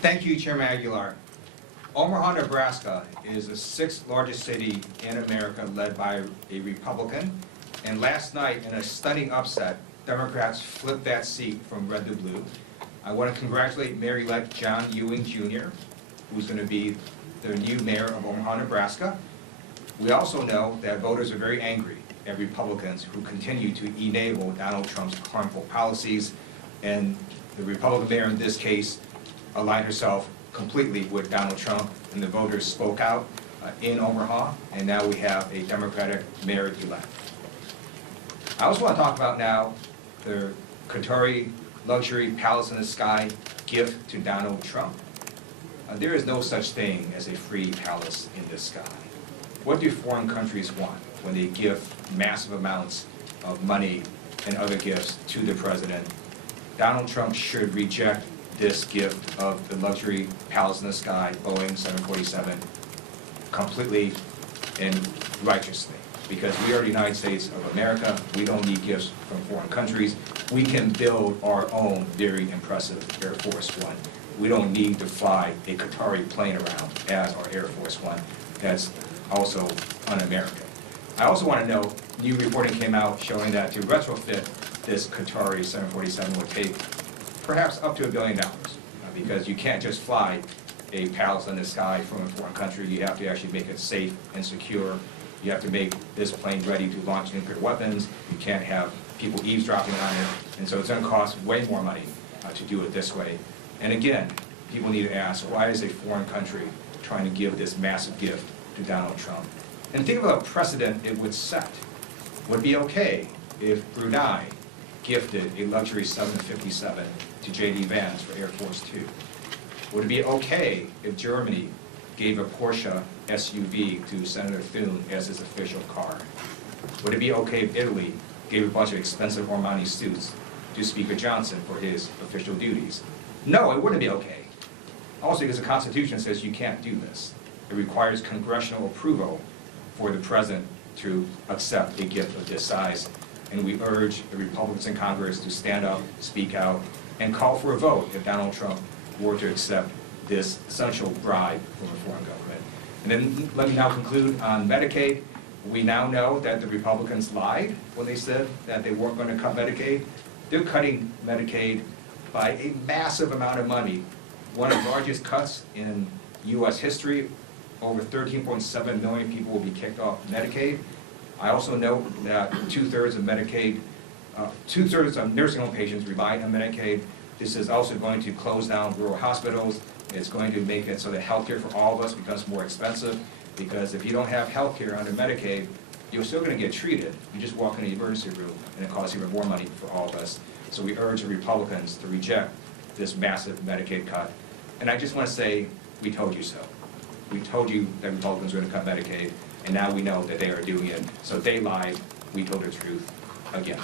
Thank you, Chairman Aguilar. Omaha, Nebraska is the 6th largest city in America led by a Republican. And last night, in a stunning upset, Democrats flipped that seat from red to blue. I want to congratulate Mayor-elect John Ewing Jr., who's going to be the new mayor of Omaha, Nebraska. We also know that voters are very angry at Republicans who continue to enable Donald Trump's harmful policies, and the Republican mayor in this case aligned herself completely with Donald Trump, and the voters spoke out in Omaha, and now we have a Democratic mayor-elect. I also want to talk about now the Qatari luxury palace in the sky gift to Donald Trump. There is no such thing as a free palace in the sky. What do foreign countries want when they give massive amounts of money and other gifts to the president? Donald Trump should reject this gift of the luxury palace in the sky, Boeing 747, completely and righteously. Because we are the United States of America, we don't need gifts from foreign countries. We can build our own very impressive Air Force One. We don't need to fly a Qatari plane around as our Air Force One. That's also un-American. I also want to know, new reporting came out showing that to retrofit this Qatari 747 would take perhaps up to $1 billion, because you can't just fly a palace in the sky from a foreign country. You have to actually make it safe and secure. You have to make this plane ready to launch nuclear weapons. You can't have people eavesdropping on it. And so it's going to cost way more money to do it this way. And again, people need to ask, why is a foreign country trying to give this massive gift to Donald Trump? And think about a precedent it would set. Would it be okay if Brunei gifted a luxury 757 to J.D. Vance for Air Force Two? Would it be okay if Germany gave a Porsche SUV to Senator Thune as his official car? Would it be okay if Italy gave a bunch of expensive Armani suits to Speaker Johnson for his official duties? No, it wouldn't be okay. Also, because the Constitution says you can't do this. It requires congressional approval for the president to accept a gift of this size. And we urge the Republicans in Congress to stand up, speak out, and call for a vote if Donald Trump were to accept this essential bribe from a foreign government. And then let me now conclude on Medicaid. We now know that the Republicans lied when they said that they weren't going to cut Medicaid. They're cutting Medicaid by a massive amount of money, one of the largest cuts in U.S. history. Over 13.7 million people will be kicked off Medicaid. I also know that two-thirds of nursing home patients rely on Medicaid. This is also going to close down rural hospitals. It's going to make it so that healthcare for all of us becomes more expensive, because if you don't have healthcare under Medicaid, you're still going to get treated. You just walk in the emergency room and it costs even more money for all of us. So we urge the Republicans to reject this massive Medicaid cut. And I just want to say, we told you so. We told you that Republicans were going to cut Medicaid, and now we know that they are doing it. So they lied, we told the truth again.